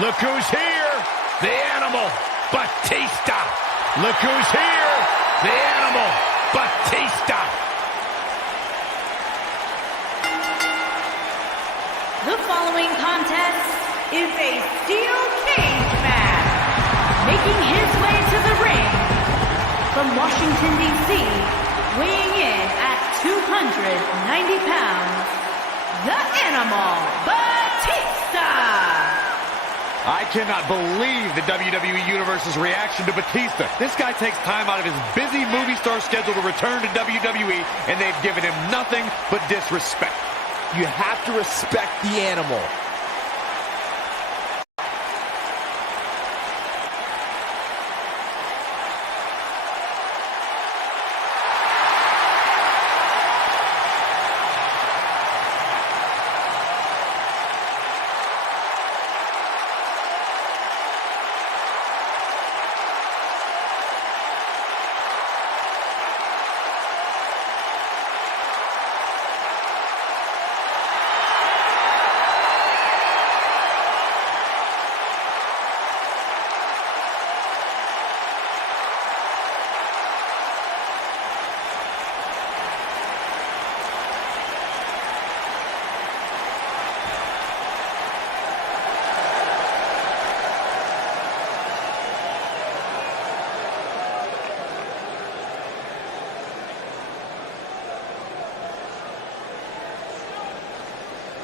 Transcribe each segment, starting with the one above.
Look who's here. The Animal, Batista. Look who's here. The Animal, Batista. The following contest is a steel cage match. Making his way to the ring from Washington, D.C., weighing in at 290 pounds, the Animal, Batista. I cannot believe the WWE Universe's reaction to Batista. This guy takes time out of his busy movie star schedule to return to WWE, and they've given him nothing but disrespect. You have to respect the Animal.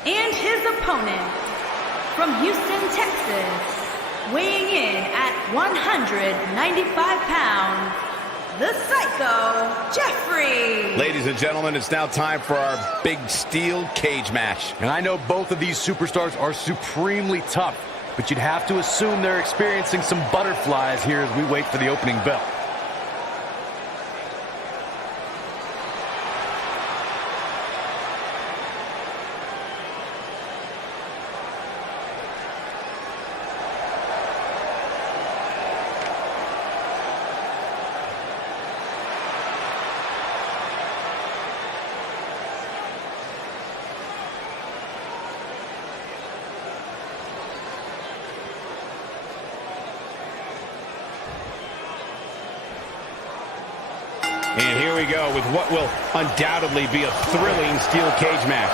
And his opponent, from Houston, Texas, weighing in at 195 pounds, the Psycho, Jeffrey. Ladies and gentlemen, it's now time for our big steel cage match. And I know both of these superstars are supremely tough, but you'd have to assume they're experiencing some butterflies here as we wait for the opening bell. And here we go with what will undoubtedly be a thrilling steel cage match.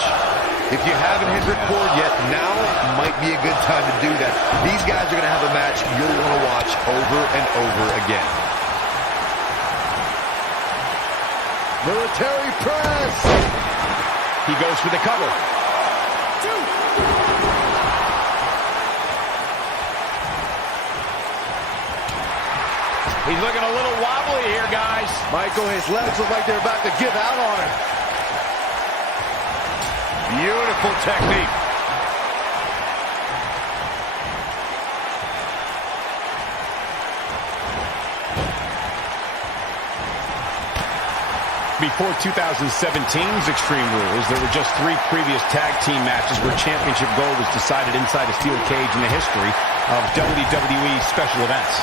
If you haven't hit record yet, now might be a good time to do that. These guys are going to have a match you'll want to watch over and over again. Military press. He goes for the cover. He's looking a little wobbly here, guys. Michael, his legs look like they're about to give out on him. Beautiful technique. Before 2017's Extreme Rules, there were just 3 previous tag team matches where championship gold was decided inside a steel cage in the history of WWE special events.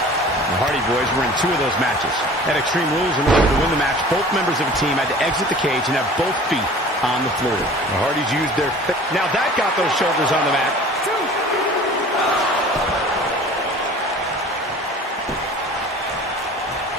The Hardy Boys were in 2 of those matches. At Extreme Rules, in order to win the match, both members of a team had to exit the cage and have both feet on the floor. The Hardys used their... Now that got those shoulders on the mat.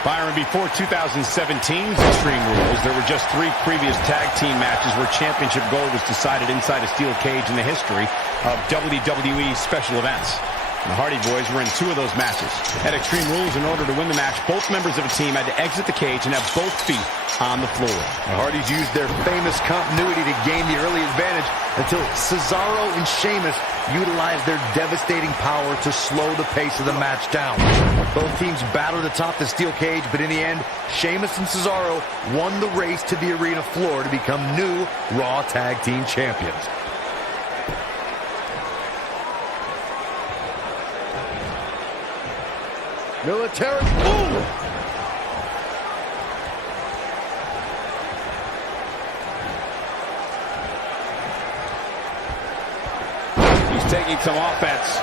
Byron, before 2017's Extreme Rules, there were just 3 previous tag team matches where championship gold was decided inside a steel cage in the history of WWE special events. The Hardy Boys were in 2 of those matches. At Extreme Rules, in order to win the match, both members of a team had to exit the cage and have both feet on the floor. The Hardys used their famous continuity to gain the early advantage until Cesaro and Sheamus utilized their devastating power to slow the pace of the match down. Both teams battled atop the steel cage, but in the end, Sheamus and Cesaro won the race to the arena floor to become new Raw Tag Team Champions. Military. Ooh! He's taking some offense.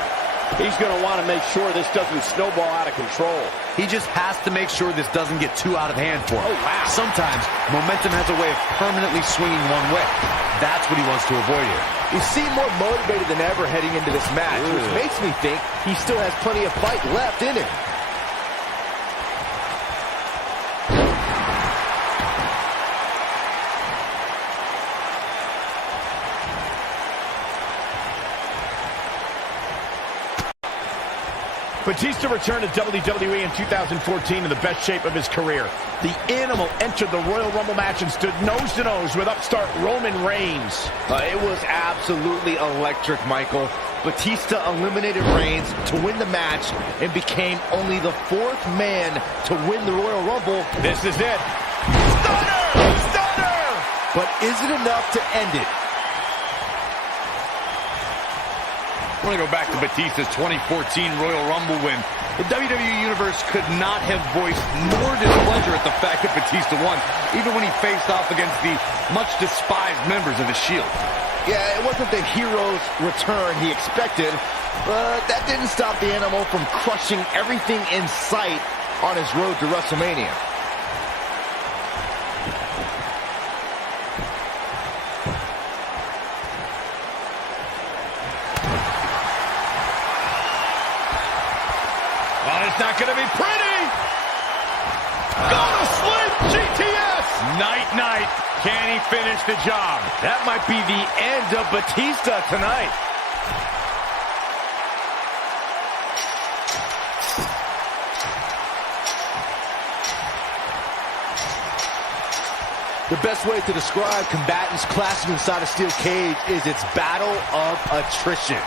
He's going to want to make sure this doesn't snowball out of control. He just has to make sure this doesn't get too out of hand for him. Oh, wow. Sometimes momentum has a way of permanently swinging one way. That's what he wants to avoid here. He seemed more motivated than ever heading into this match, which makes me think he still has plenty of fight left in him. Batista returned to WWE in 2014 in the best shape of his career. The Animal entered the Royal Rumble match and stood nose-to-nose with upstart Roman Reigns. It was absolutely electric, Michael. Batista eliminated Reigns to win the match and became only the fourth man to win the Royal Rumble. This is it. Stunner! Stunner! But is it enough to end it? I want to go back to Batista's 2014 Royal Rumble win. The WWE Universe could not have voiced more displeasure at the fact that Batista won, even when he faced off against the much despised members of the Shield. Yeah, it wasn't the hero's return he expected, but that didn't stop the Animal from crushing everything in sight on his road to WrestleMania. It's not going to be pretty. Go to sleep, GTS. Night. Can he finish the job? That might be the end of Batista tonight. The best way to describe combatants clashing inside a steel cage is its battle of attrition.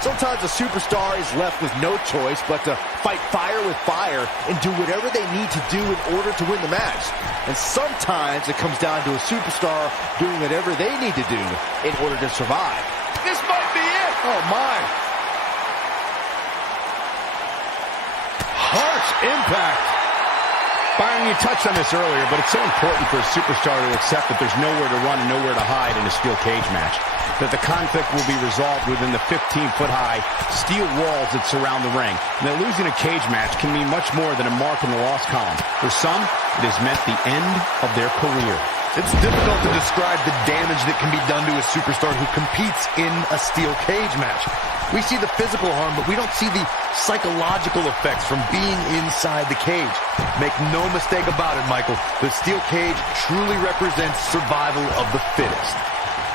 Sometimes a superstar is left with no choice but to fight fire with fire and do whatever they need to do in order to win the match. And sometimes it comes down to a superstar doing whatever they need to do in order to survive. This might be it. Oh, my. Harsh impact. Byron, you touched on this earlier, but it's so important for a superstar to accept that there's nowhere to run and nowhere to hide in a steel cage match. That the conflict will be resolved within the 15-foot-high steel walls that surround the ring. And that losing a cage match can mean much more than a mark in the loss column. For some, it has meant the end of their career. It's difficult to describe the damage that can be done to a superstar who competes in a steel cage match. We see the physical harm, but we don't see the psychological effects from being inside the cage. Make no mistake about it, Michael. The steel cage truly represents survival of the fittest.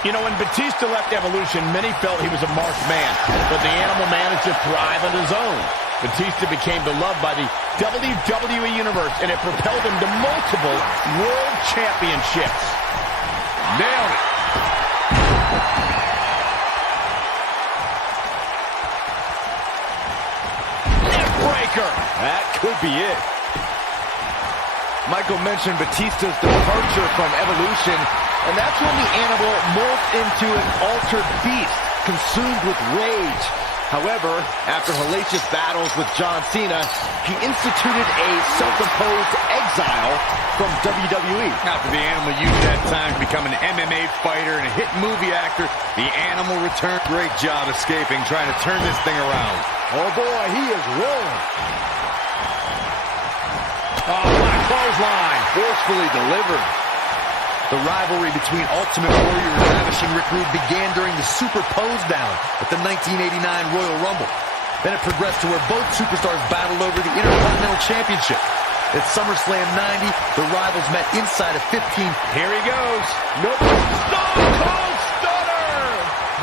You know, when Batista left Evolution, many felt he was a marked man, but the Animal managed to thrive on his own. Batista became beloved by the WWE Universe, and it propelled him to multiple world championships. Nailed it. Neck breaker. That could be it. Michael mentioned Batista's departure from Evolution, and that's when the Animal morphed into an altered beast, consumed with rage. However, after hellacious battles with John Cena, he instituted a self-imposed exile from WWE. After the Animal used that time to become an MMA fighter and a hit movie actor, the Animal returned. Great job escaping, trying to turn this thing around. Oh boy, he is rolling. Oh, my clothesline. Forcefully delivered. The rivalry between Ultimate Warrior and Ravishing Rick Rude began during the Super Pose Down at the 1989 Royal Rumble. Then it progressed to where both superstars battled over the Intercontinental Championship. At SummerSlam 90, the rivals met inside of 15. Here he goes. Nope. Stone Cold Stunner.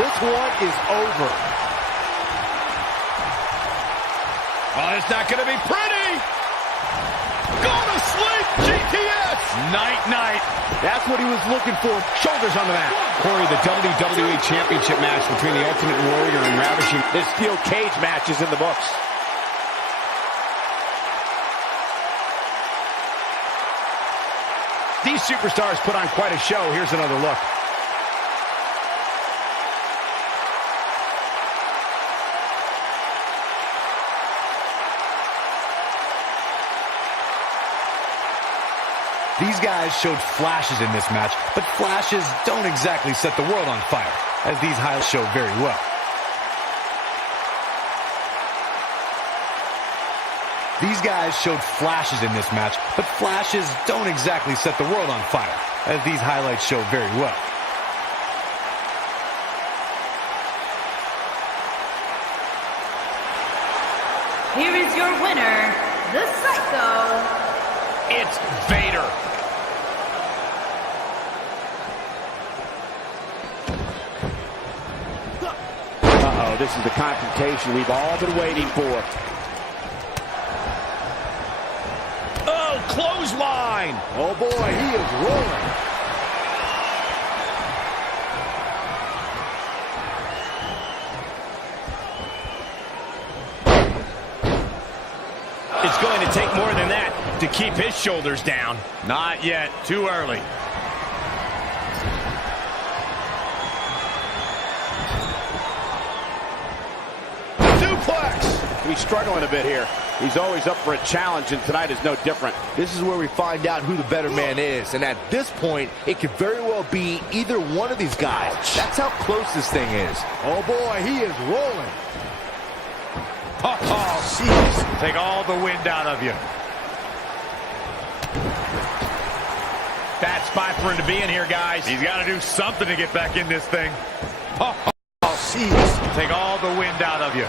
This one is over. Oh, it's not going to be pretty. Go to sleep, GTS. Night. That's what he was looking for. Shoulders on the mat. Corey, the WWE Championship match between the Ultimate Warrior and Ravishing. This steel cage match is in the books. These superstars put on quite a show. Here's another look. These guys showed flashes in this match, but flashes don't exactly set the world on fire, as these highlights show very well. These guys showed flashes in this match, but flashes don't exactly set the world on fire, as these highlights show very well. Here is your winner, the Psycho. It's Vader. Uh-oh, this is the confrontation we've all been waiting for. Oh, clothesline. Oh boy, he is rolling. It's going to take more than that to keep his shoulders down. Not yet. Too early. Suplex! He's struggling a bit here. He's always up for a challenge, and tonight is no different. This is where we find out who the better man is. And at this point, it could very well be either one of these guys. That's how close this thing is. Oh boy, he is rolling. Oh, jeez. Take all the wind out of you. Bad spot for him to be in here, guys. He's got to do something to get back in this thing. Oh, jeez. Take all the wind out of you.